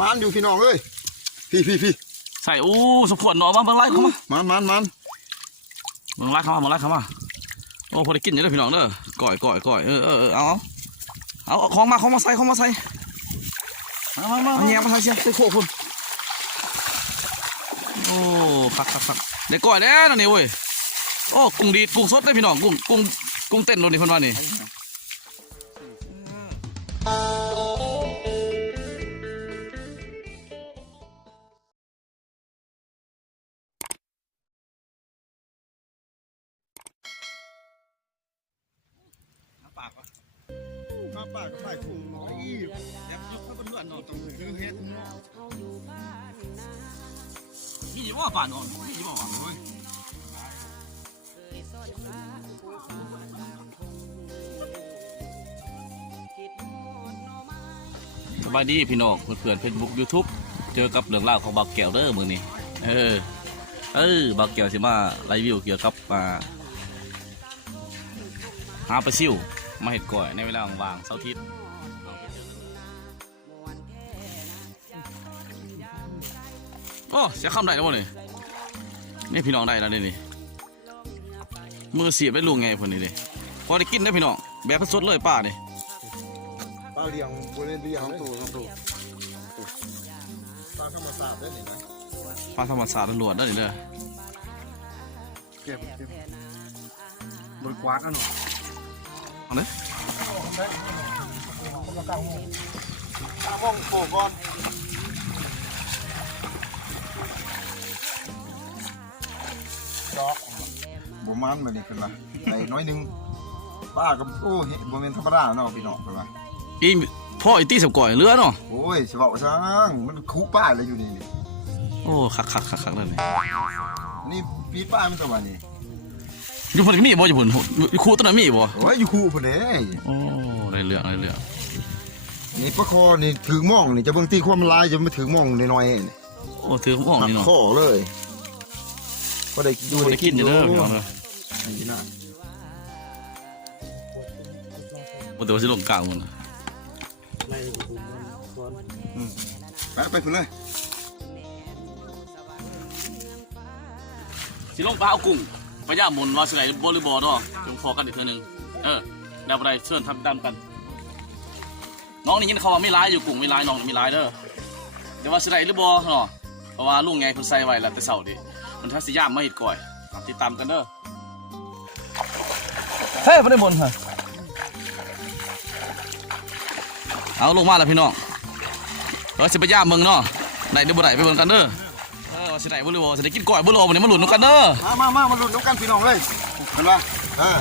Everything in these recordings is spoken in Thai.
มันอยู่พี่น้องเอ้ยพี่พี่พี่ใส่อู้สมควรเนาะมาเบิ่งไล่เข้ามามันมันมันเบิ่งไล่เข้ามาเบิ่งไล่เข้ามาโอ้พอได้กินอยู่เด้อพี่น้องเด้อก่อยก่อยก่อยเออเออเออเอาเอาเอาของมาของมาใส่ของมาใส่มามามาเอาแยงมาใส่เสียใส่โคกพุ่นโอ้คักคักคักได้ก่อยแล้วนะนี่เว้ยโอ้กุ้งดีดกุ้งสดได้อพี่น้องกุ้งกุ้งกุ้งเต้นโดนนี่เพิ่นว่านี่ ปากวะมาปากก็ปากคุ้งน้อยอีบแอบยกให้เพื่อนๆเนาะต้องคือเฮ็ดมีอยู่ว่าป่านก่อนมีอยู่ว่าป่านเว้ยสบายดีพี่น้องเพื่อนเฟซบุ๊กยูทูบเจอกับเรื่องราวของบักแก้วเด้อมือนี้เออ เออบักแก้วสิมาไลฟ์วิวเกี่ยวกับอ่าหาปลาซิว มาเห็ดก่อยในเวลาว่างๆเสาร์อาทิตย์โอ้เสียคำได้แล้วบ่นี่นี่พี่น้องได้แล้วนี่นี่มือเสียบได้ลุงไงพวกนี้ดิพอได้กินได้อพี่น้องแบบสดเลยป้านี่ปลาเลี้ยงบริเวณเลี้ยงตัวครับตัวปลาธรรมศาสตร์ได้นี่นะปลาธรรมศาสตร์ล้วนๆได้อนี่เด้อเก็บเก็บบริกวาดกันหน่อย เอาเลยตาบ้องโปก่อนดอกบ่มันมานี่ขึ้นละใส่น้อยหนึงป้ากับโอ้เฮ็ดบ่แม่นธรรมดาเนาะพี่น้องขึ้นละอีพ่ออีตี้สับก่อยเรือเนาะโอ้ยสิเว้าซางมันคุป้าอะไรอยู่นี่นี่โอ้คักคักคักคักเลยนี่นี่ปีป้ามันสวัสดี อยู่พุ่นก็มีบ่อยู่พุ่นอยู่คู่ต้นนั้นมีบ่โอ้ยอยู่คู่พุ่นเด้โอ้ได้เรื่องได้เรื่องนี่ปลาคอนี่ถึงหม่องนี่จะเบิ่งตีความลายจะไม่ถึงหม่องน้อยๆนี่โอ้ถือม่องหักนี่เนาะคอเลยก็ได้อยู่ได้กินอยู่เด้อพี่น้องเด้อนี่นะบ่แต่ว่าสิลงกลางมันไล่กับผมก่อนไปไปพุ่นเลยสิลงปลาเอากุ้ง พยายามหมุนว่าสิได้บ่หรือบ่เนาะจงพอกันอีกเทื่อนึงเออแล้วบ่ได้เชิญทำตามกัน น้องนี่ยินเขาว่าไม่ร้ายอยู่กุ้งไม่ร้ายน้องนี่ไม่ร้ายเด้อเดี๋ยวว่าสิได้หรือบ่เนาะเพราะว่าลุงไงเพิ่นใส่ไว้แล้วแต่เช้าดิมันทักสิยามมาเฮ็ดก่อยติดตามกันเด้อเฮ้ยบ่ได้หมุนฮะเอาลงมาแล้วพี่น้องเราสิไปย่ามเมืองเนาะได้หรือบ่ได้ไปเบิ่งกันเด้อเออว่า สิได้บ่หรือบ่สิได้กินก้อยบ่หรือบ่วันนี้มาหลุนกันเด้อมามามามาลุ้นน้ำกันพี่น้องเลยเห็นปะเออ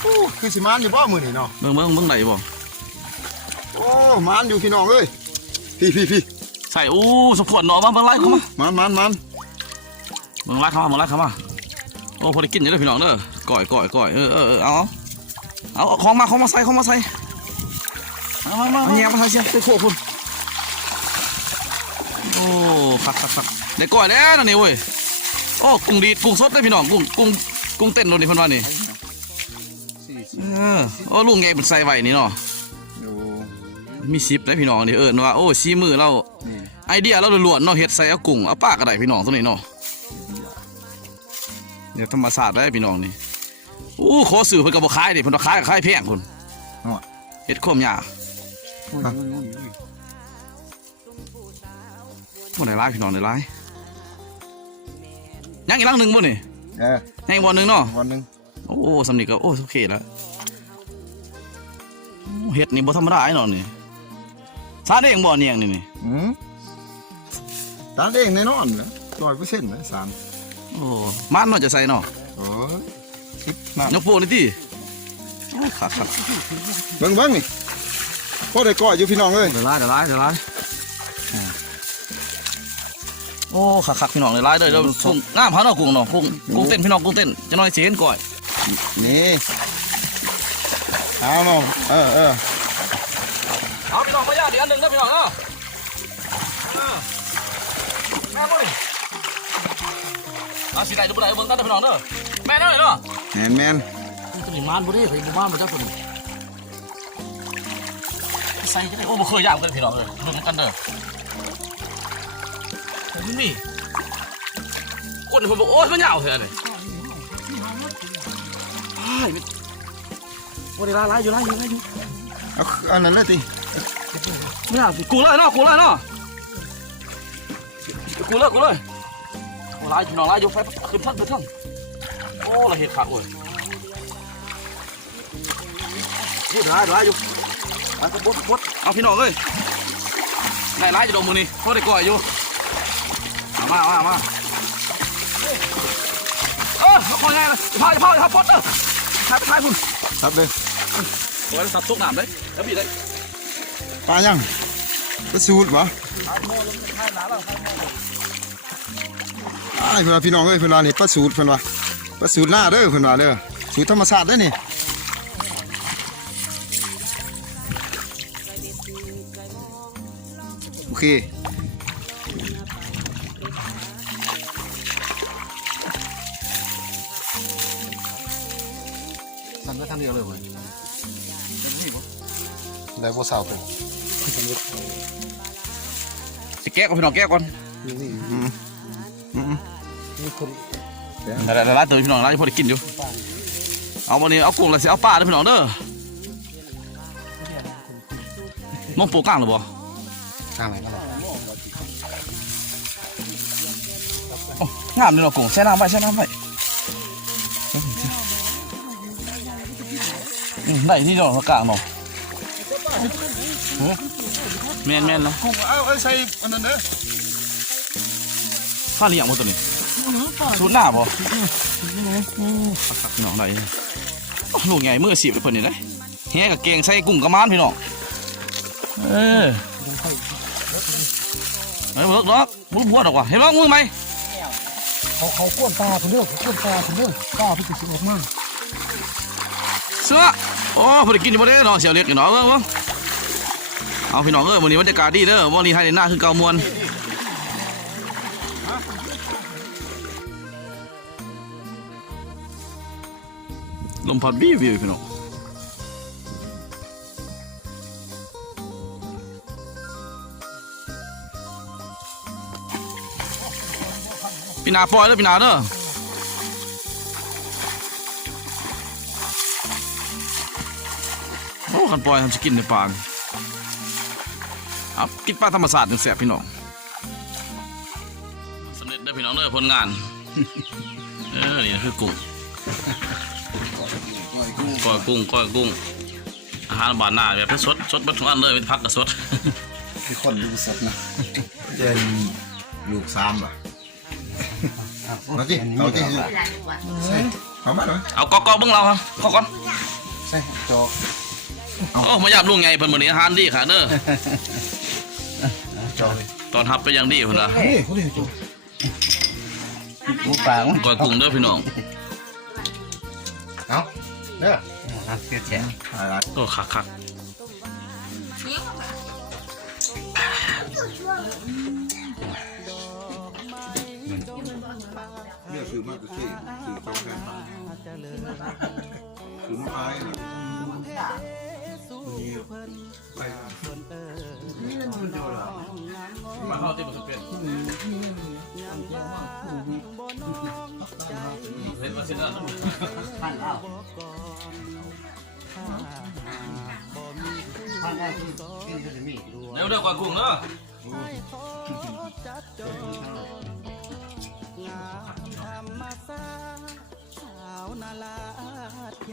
โอ้คือสิมานอยู่บ่มื้อนี้เนาะเบิ่งเบิ่งเบิ่งได้บ่โอ้มานอยู่พี่น้องเอ้ยพี่พี่พี่ใส่อู้สมควรเนาะมาเบิ่งไล่เข้ามามันมันมันเบิ่งไล่เข้ามาเบิ่งไล่เข้ามาโอ้พอได้กินอยู่เด้อพี่น้องเด้อก้อยก้อยก้อยเออเออเออเอาเอาเอาของมาของมาใส่ของมาใส่มามามาเอาแยงมาใส่เสียใส่โคกพุ่นโอ้คักคักคัก ได้ก้อยแล้วนะนี่เว้ยโอ้กุ้งดีดกุ้งสดได้อพี่น้องกุ้งกุ้งกุ้งเต้นโดนนี่เพิ่นว่านี่เออโอ้ลุงไงเป็นใส่ไว้นี่เนาะอยู่มีซิปได้พี่น้องนี่เอิ้นว่าโอ้ซีมือเรานี่ไอเดียเราล้วนๆเนาะเฮ็ดใส่เอากุ้งเอาปลาก็ได้พี่น้องตัวนี้เนาะเดี๋ยวธรรมศาสตร์ได้พี่น้องนี่อู้ขอสื่อเพิ่นก็บ่ขายดิเพิ่นว่าขายก็ขายแพงพุ่นเนาะเฮ็ดความยากบ่ได้หลายพี่น้องได้หลาย ยังอีกลังหนึงบ่นี่เออยังอีกบ่หนึงเนาะวันหนึงโอ้สำนีก็โอ้โอเคแล้วโอ้เฮ็ดนี่บ่ธรรมดาไอ้เนาะนี่ซาดเองบ่เนียงนี่นี่อืมตาเด้งแน่นอนนะร้อยเปอร์เซ็นต์นะสามโอ้มันเนาะจะใส่เนาะโอ้ยคิดมากยกโป้นี่ติโอ้คักคักเบิ่งเบิ่งนี่พอได้ก้อยอยู่พี่น้องเอ้ย เดี๋ยวไล่เดี๋ยวไล่เดี๋ยวไล่ อ้คักคักพี่น้องเลยไล่เด้อเดี๋ยวกุ้งงามพาเนาะกุ้งเนาะกุ้งกุ้งเต้นพี่น้องกุ้งเต้นจะน้อยสิเห็นก่อยนี่เอาเนาะเออเออเอาพี่น้องพยาดีอันหนึงเด้อพี่น้องเนาะเออแม่บ่นี่เอาสิได้หรือบ่ได้เบิ่งกันเด้อพี่น้องเด้อแม่เด้อเนาะแมนแมนตัวนี้มานบ่ได้เคยบ่มานบ่จักตัวนี้ส่จะได้โอ้บ่เคยย่างกันพี่น้องเลยดูกันเด้อ นี่นี่คนผมบอกโอ้ยมันยาวเท่าไหร่อ้ายมันโอ้ยลาลายอยู่ลายอยู่ลายอยู่เอาอันนั้นน่ะติไม่เอากูเลยเนาะกูเลยเนาะกูเลยกูเลยโอ้ลายพี่น้องลายอยู่ไฟขึ้นท่านขึ้นท่านโอ้ละเห็ดขาดโอ้ยพูดลายลายอยู่ลายก็บดบดเอาพี่น้องเอ้ยได้ลายจะดมมือนี่พอได้ก่อยอยู่เอา มามามาเออพอไงล่ะพาพาพาปดเออพาไปทายคุณครับเลยโอ้ยสับตกน้ำเลยแล้วพี่ได้ปลายังปลาสูตรบ่อ้ายเพิ่นว่าพี่น้องเอ้ยเพิ่นว่านี่ปลาสูตรเพิ่นว่าปลาสูตรหน้าเด้อเพิ่นว่าเด้อสูตรธรรมชาติเด้อนี่โอเค ได้บ่สาวเป็นจะแก้ก่อนพี่น้องแก้ก่อนนี่นี่อืมอืมนี่คนได้ได้ได้ตัวพี่น้องได้พอได้กินอยู่ เอาวันนี้เอากุ้งแล้วสิเอาปลาเด้อพี่น้องเด้อมองปูกลางหรือบ่ทางไหนกันล่ะโอ้งามเลยเนาะกุ้งแช่น้ำไว้แช่น้ำไว้อืมได้ที่เดียวกลางเนาะเฮ้ย แม่นแม่นแล้วกุ้งเอาเอาใส่อันนั้นเด้อข้าเลี้ยงบ่ตัวนี้สูตรหน้าบ่น้องได้โอ้ลูกใหญ่มืออาชีพเลยเพิ่นนี่นะแฮกับเก่งใส่กุ้งกระมานพี่น้องเออเฮ้ยเบิกดอกมึงบวชดอกว่ะเห็นบ้างมึงไหมเขาเขาก้นตาคนเดียวเขาก้นตาคนเดียวตาพี่ติดสิออกมาเสื้อ โอ้พอได้กินอยู่บ่ได้เนาะเสียวเล็กอยู่เนาะเออเบิ่งเอาพี่น้องเอ้ยวันนี้บรรยากาศดีเด้อวันนี้ไทยในหน้าคือเกามวนลมพัดบี้วิวพี่น้องพี่นาปล่อยเด้อพี่นาเด้อ โอ้คันปล่อยทำสกินในปลาเอากินปลาธรรมศาสตร์จังแสบพี่น้องสำเร็จได้อพี่น้องเด้อผลงาน เออนี่คือกุ้งก้อยกุ้งก้อยกุ้งอาหารบ้านหน้าแบบสดสดเบัดทุกอันเลยเป็นพักกับสดมีคนดูสดนะเจนลูกสามบ่เอาดิเอาดิใส่เอามาหน่อยเอากอกๆเบิ่งเราครับขอก่อนใช่จอ โอ้มาอยากลุงไงเพิ่นมื้อนี้อาหารดีค่ะเด้อจอเลยตอนรับไปอย่างดีพุ่นล่ะเฮ้ยเขาเรียกจอหมูป่าก้อยกุ้งเด้อพี่น้องเอาเด้ออะเสียแฉะอะไรโอ้คักคักเนี่ยคือมากคือที่คือต้องแทนคือมาอายนะไปมาเข้าที่บ่เป็นเห็นว่าสิได้พันเอานได้กินจะมีดูเร็วเร็วกว่ากุ้งเนาะอ้าว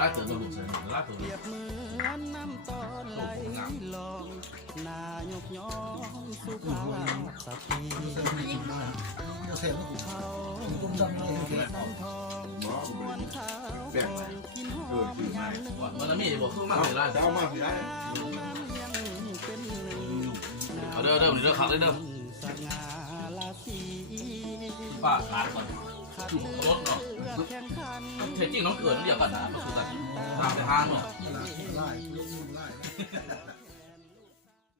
ลากตัวลูกใส่ลากตัวลูกเสร็จแล้วกูต้มดำเลยแบ่งเออคือมามันละมีบอกคือมากเลยล่ะจะเอามาพี่ได้เอาเด้อเด้อนี่เด้อขัดเลยเด้อป้าขาดก่อน อยู่บนรถเนาะเท็จจริงน้องเกิดเดียวกันนะก็คือกันตามไปห้างเนาะ ไล่ลูกไล่